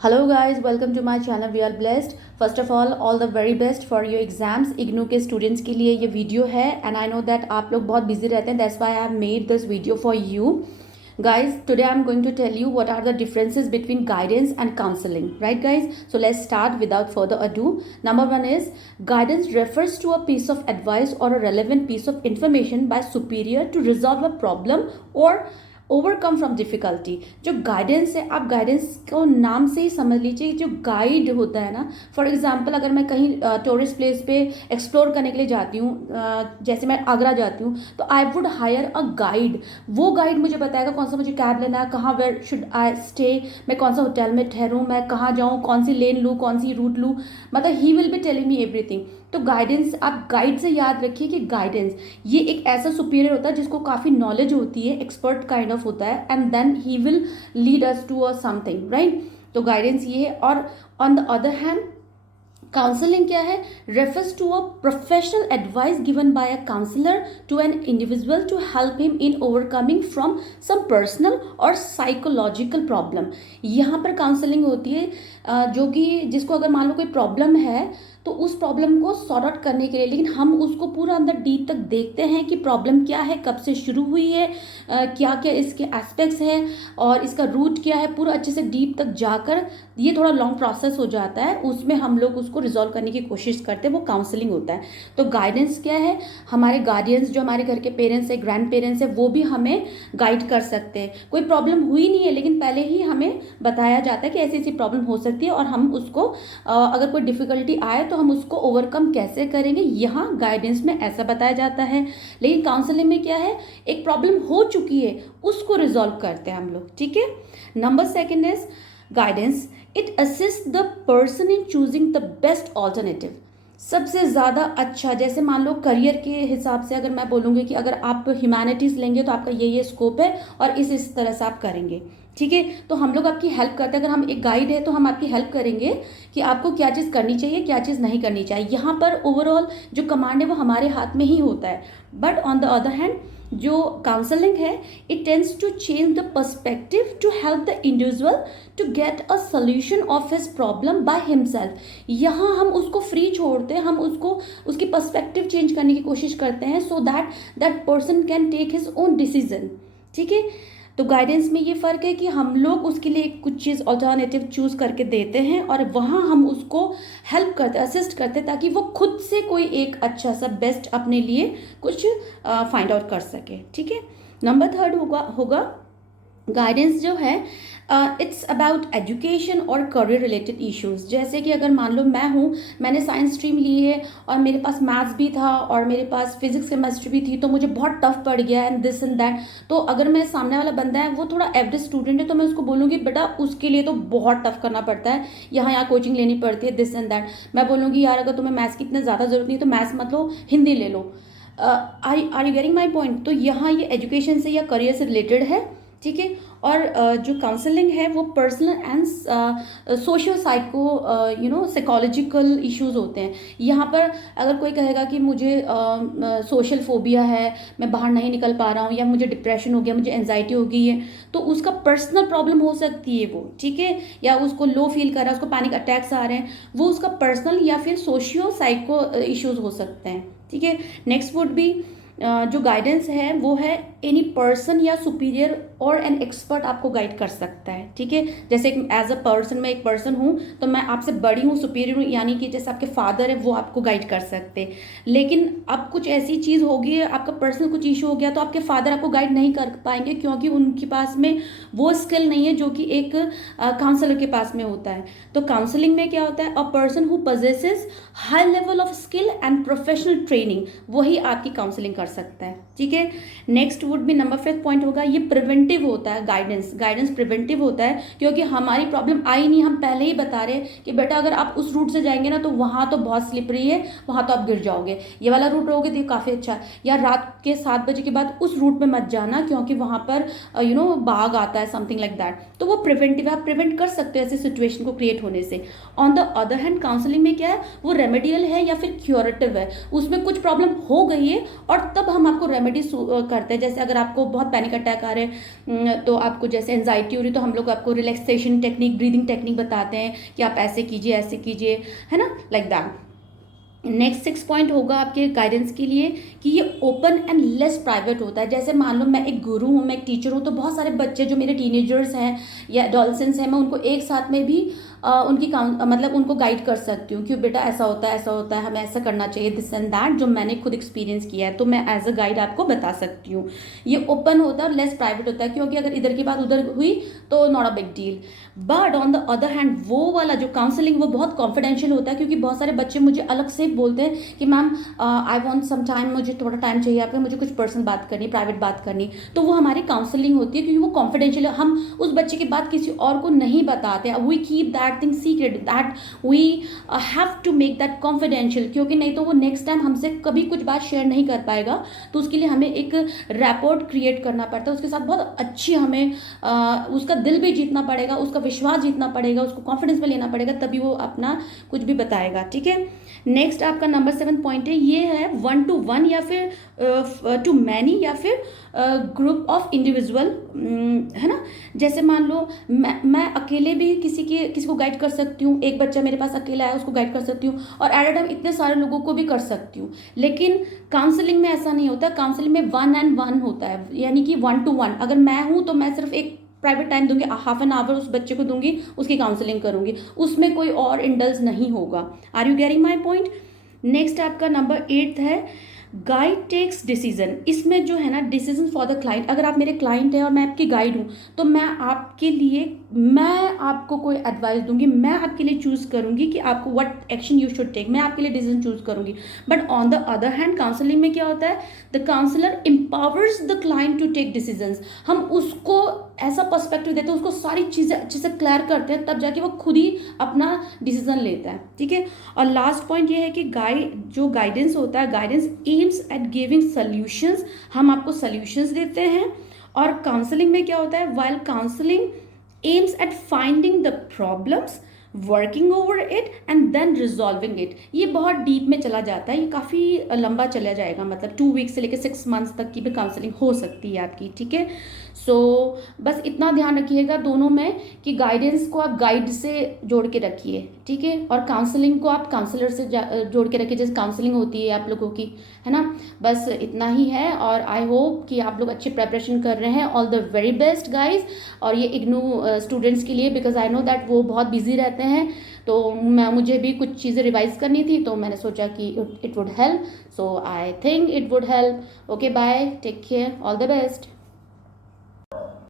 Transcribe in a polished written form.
Hello guys, welcome to my channel. We are blessed. First of all the very best for your exams. IGNOU के students के लिए ये video है and I know that आप लोग बहुत बिजी रहते हैं. That's why I have made this video for you guys. Today I'm going to tell you what are the differences between guidance and counseling, right guys? So let's start without further ado. Number one is guidance refers to a piece of advice or a relevant piece of information by superior to resolve a problem or overcome from difficulty. जो guidance है, आप guidance को नाम से ही समझ लीजिए. जो guide होता है ना, फॉर एग्जांपल अगर मैं कहीं टूरिस्ट प्लेस पे एक्सप्लोर करने के लिए जाती हूँ, जैसे मैं आगरा जाती हूँ, तो I would higher a guide. वो गाइड मुझे बताएगा कौन सा मुझे कैब लेना है, कहाँ वेयर शुड आई स्टे, मैं कौन सा होटल में ठहरूँ, मैं कहाँ जाऊँ, कौन सी लेन लूँ, कौन सी रूट लूँ. मतलब he will be telling me everything. तो गाइडेंस, आप गाइड से याद रखिए कि गाइडेंस ये एक ऐसा सुपीरियर होता है जिसको काफ़ी नॉलेज होती है, एक्सपर्ट काइंड ऑफ होता है, and then he will lead us to a something, right. तो गाइडेंस ये है. और on the other hand counselling क्या है? Refers to a professional advice given by a counsellor to an individual to help him in overcoming from some personal और psychological problem. यहाँ पर counselling होती है जो कि जिसको अगर मान लो कोई प्रॉब्लम है तो उस प्रॉब्लम को सॉर्ट आउट करने के लिए, लेकिन हम उसको पूरा अंदर डीप तक देखते हैं कि प्रॉब्लम क्या है, कब से शुरू हुई है, क्या क्या इसके एस्पेक्ट्स हैं और इसका रूट क्या है, पूरा अच्छे से डीप तक जाकर. ये थोड़ा लॉन्ग प्रोसेस हो जाता है, उसमें हम लोग उसको रिजॉल्व करने की कोशिश करते हैं, वो काउंसलिंग होता है. तो गाइडेंस क्या है? हमारे गार्डियंस, जो हमारे घर के पेरेंट्स है, ग्रैंड पेरेंट्स है, वो भी हमें गाइड कर सकते हैं. कोई प्रॉब्लम हुई नहीं है लेकिन पहले ही हमें बताया जाता है कि ऐसी ऐसी प्रॉब्लम हो सकती है और हम उसको अगर कोई डिफिकल्टी आए तो हम उसको ओवरकम कैसे करेंगे, यहाँ गाइडेंस में ऐसा बताया जाता है. लेकिन काउंसलिंग में क्या है? एक प्रॉब्लम हो चुकी है, उसको रिजॉल्व करते हैं हम लोग, ठीक है. Number second is guidance. It assist the person in choosing the best alternative. सबसे ज़्यादा अच्छा, जैसे मान लो करियर के हिसाब से अगर मैं बोलूँगी कि अगर आप ह्यूमैनिटीज़ लेंगे तो आपका ये स्कोप है और इस तरह से आप करेंगे, ठीक है. तो हम लोग आपकी हेल्प करते हैं. अगर हम एक गाइड है तो हम आपकी हेल्प करेंगे कि आपको क्या चीज़ करनी चाहिए, क्या चीज़ नहीं करनी चाहिए. यहाँ पर ओवरऑल जो कमांड है वो हमारे हाथ में ही होता है. But on the other hand जो काउंसलिंग है, it tends to change the perspective to help the individual to get a solution of his problem by himself. यहाँ हम उसको फ्री छोड़ते हैं, हम उसको उसकी पर्सपेक्टिव चेंज करने की कोशिश करते हैं so that that person can take his own decision, ठीक है. तो गाइडेंस में ये फ़र्क है कि हम लोग उसके लिए कुछ चीज़ अल्टरनेटिव चूज़ करके देते हैं और वहाँ हम उसको हेल्प करते, असिस्ट करते ताकि वो खुद से कोई एक अच्छा सा बेस्ट अपने लिए कुछ फाइंड आउट कर सके, ठीक है. नंबर थर्ड होगा गाइडेंस जो है, इट्स अबाउट एजुकेशन और करियर रिलेटेड इश्यूज. जैसे कि अगर मान लो मैंने साइंस स्ट्रीम ली है और मेरे पास मैथ्स भी था और मेरे पास फिजिक्स केमिस्ट्री भी थी, तो मुझे बहुत टफ पड़ गया एंड दिस एंड दैट. तो अगर मैं सामने वाला बंदा है वो थोड़ा एवरेज स्टूडेंट है तो मैं उसको बोलूँगी बेटा उसके लिए तो बहुत टफ करना पड़ता है, यहाँ कोचिंग लेनी पड़ती है, दिस एंड दैट. मैं बोलूँगी यार अगर तुम्हें मैथ्स की इतनी ज़्यादा ज़रूरत नहीं तो मैथ्स मत लो, हिंदी ले लो. Are you getting my point? तो यहाँ ये एजुकेशन से या करियर से रिलेटेड है, ठीक है. और जो काउंसलिंग है वो personal and social psychological issues होते हैं. यहाँ पर अगर कोई कहेगा कि मुझे सोशल फोबिया है, मैं बाहर नहीं निकल पा रहा हूँ, या मुझे डिप्रेशन हो गया, मुझे एंजाइटी हो गई है, तो उसका पर्सनल प्रॉब्लम हो सकती है वो, ठीक है. या उसको लो फील कर रहा है, उसको पैनिक अटैक्स आ रहे हैं, वो उसका पर्सनल या फिर सोशियो साइको इश्यूज हो सकते हैं, ठीक है. नेक्स्ट वुड बी जो गाइडेंस है वो है एनी पर्सन या सुपीरियर और एन एक्सपर्ट आपको गाइड कर सकता है, ठीक है. जैसे एज अ पर्सन, मैं एक पर्सन हूँ तो मैं आपसे बड़ी हूँ, सुपीरियर हूँ, यानी कि जैसे आपके फादर है वो आपको गाइड कर सकते हैं. लेकिन अब कुछ ऐसी चीज़ होगी, आपका पर्सनल कुछ इशू हो गया तो आपके फादर आपको गाइड नहीं कर पाएंगे क्योंकि उनके पास में वो स्किल नहीं है जो कि एक काउंसलर के पास में होता है. तो काउंसलिंग में क्या होता है? A person who possesses high level of skill and professional training, वही आपकी काउंसलिंग कर सकता है, ठीक है. नेक्स्ट वुड भी नंबर 5 पॉइंट होगा, ये प्रिवेंटिव होता है. गाइडेंस प्रिवेंटिव होता है क्योंकि हमारी प्रॉब्लम आई नहीं, हम पहले ही बता रहे हैं कि बेटा अगर आप उस रूट से जाएंगे ना तो वहाँ तो बहुत स्लिपरी है, वहाँ तो आप गिर जाओगे, ये वाला रूट रहोगे तो ये काफ़ी अच्छा है, या रात के 7 बजे के बाद उस रूट में मत जाना क्योंकि वहाँ पर बाघ आता है, समथिंग लाइक दैट. तो वो प्रिवेंटिव है, आप प्रिवेंट कर सकते हो ऐसी सिचुएशन को क्रिएट होने से. On the other hand counselling में क्या है? वो रेमेडियल है या फिर क्योरेटिव है. उसमें कुछ प्रॉब्लम हो गई है और तब हम आपको रेमेडी करते हैं। जैसे अगर आपको बहुत पैनिक अटैक आ रहे हैं, तो आपको जैसे एंजाइटी हो रही, तो हम लोग आपको रिलैक्सेशन टेक्निक, ब्रीदिंग टेक्निक बताते हैं कि आप ऐसे कीजिए, है ना, लाइक दैट। नेक्स्ट 6 पॉइंट होगा आपके गाइडेंस के लिए कि ये ओपन एंड लेस प्राइवेट होता है। जैसे मान लो मैं एक गुरु हूँ, मैं एक टीचर हूँ, तो बहुत सारे बच्चे जो मेरे टीनेजर्स हैं या एडोलसेंट्स हैं, मैं उनको एक साथ में भी मतलब उनको गाइड कर सकती हूँ कि बेटा ऐसा होता है, हमें ऐसा करना चाहिए, दिस एंड दैट, जो मैंने खुद एक्सपीरियंस किया है, तो मैं एज अ गाइड आपको बता सकती हूँ। ये ओपन होता है और लेस प्राइवेट होता है, क्योंकि अगर इधर की बात उधर हुई तो not a big deal. But on the other hand वो वाला जो काउंसलिंग, वो बहुत कॉन्फिडेंशियल होता है, क्योंकि बहुत सारे बच्चे मुझे अलग से बोलते हैं कि ma'am I want some time, मुझे थोड़ा टाइम चाहिए आपका, मुझे कुछ पर्सनल बात करनी, प्राइवेट बात करनी। तो वो हमारी काउंसलिंग होती है, क्योंकि वो कॉन्फिडेंशियल है, हम उस बच्चे की बात किसी और को नहीं बताते, we keep that thing secret, that we have to make that confidential, क्योंकि नहीं तो वो नेक्स्ट टाइम हमसे कभी कुछ बात शेयर नहीं कर पाएगा। तो उसके लिए हमें एक रैपोर्ट क्रिएट करना पड़ता है, उसके साथ बहुत अच्छी हमें उसका दिल भी जीतना पड़ेगा, उसका विश्वास जीतना पड़ेगा, उसको कॉन्फिडेंस में लेना पड़ेगा, तभी वो अपना कुछ भी बताएगा, ठीक है। नेक्स्ट आपका नंबर 7 पॉइंट है, ये है 1 to 1 या फिर 2 many या फिर ग्रुप ऑफ इंडिविजुअल, है ना। जैसे मान लो मैं अकेले भी किसी को गाइड कर सकती हूँ, एक बच्चा मेरे पास अकेला है, उसको गाइड कर सकती हूँ, और एट अ टाइम इतने सारे लोगों को भी कर सकती हूँ। लेकिन काउंसलिंग में ऐसा नहीं होता, काउंसलिंग में 1-on-1 होता है, यानी कि 1 to 1। अगर मैं हूँ तो मैं सिर्फ एक प्राइवेट टाइम दूंगी, हाफ एन आवर उस बच्चे को दूंगी, उसकी काउंसलिंग करूंगी, उसमें कोई और इंडल्ज नहीं होगा। Are you getting my point. Next आपका नंबर 8 है, गाइड टेक्स डिसीजन। इसमें जो है ना, डिसीजन फॉर द क्लाइंट। अगर आप मेरे क्लाइंट हैं और मैं आपकी गाइड हूँ, तो मैं आपको कोई एडवाइस दूंगी, मैं आपके लिए चूज करूंगी कि आपको what action you should take, मैं आपके लिए डिसीजन चूज करूंगी। But on the other hand counselling में क्या होता है, the counsellor empowers the client to take decisions. हम उसको ऐसा पर्सपेक्टिव देते हैं, उसको सारी चीज़ें अच्छे से क्लियर करते हैं, तब जाके वो खुद ही अपना डिसीजन लेता है, ठीक है। और लास्ट पॉइंट ये है कि जो गाइडेंस होता है, guidance aims at giving solutions. हम आपको सॉल्यूशंस देते हैं। और काउंसलिंग में क्या होता है, while counselling aims at finding the problems, working over it and then resolving it. ये बहुत डीप में चला जाता है, ये काफ़ी लंबा चला जाएगा, मतलब 2 वीक्स से लेकर 6 मंथ्स तक की भी काउंसलिंग हो सकती है आपकी, ठीक है। सो बस इतना ध्यान रखिएगा दोनों में कि गाइडेंस को आप गाइड से जोड़ के रखिए, ठीक है, और काउंसलिंग को आप काउंसलर से जोड़ के रखिए, जैसे काउंसलिंग होती है आप लोगों की, है ना। बस इतना ही है, और आई होप कि आप लोग अच्छी प्रेपरेशन कर रहे हैं। All the very best guys. और ये इग्नू स्टूडेंट्स के लिए, बिकॉज आई नो दैट वो बहुत बिजी रहते हैं, तो मुझे भी कुछ चीज़ें रिवाइज करनी थी, तो मैंने सोचा कि it would help, so I think it would help. Okay, bye, take care, all the best.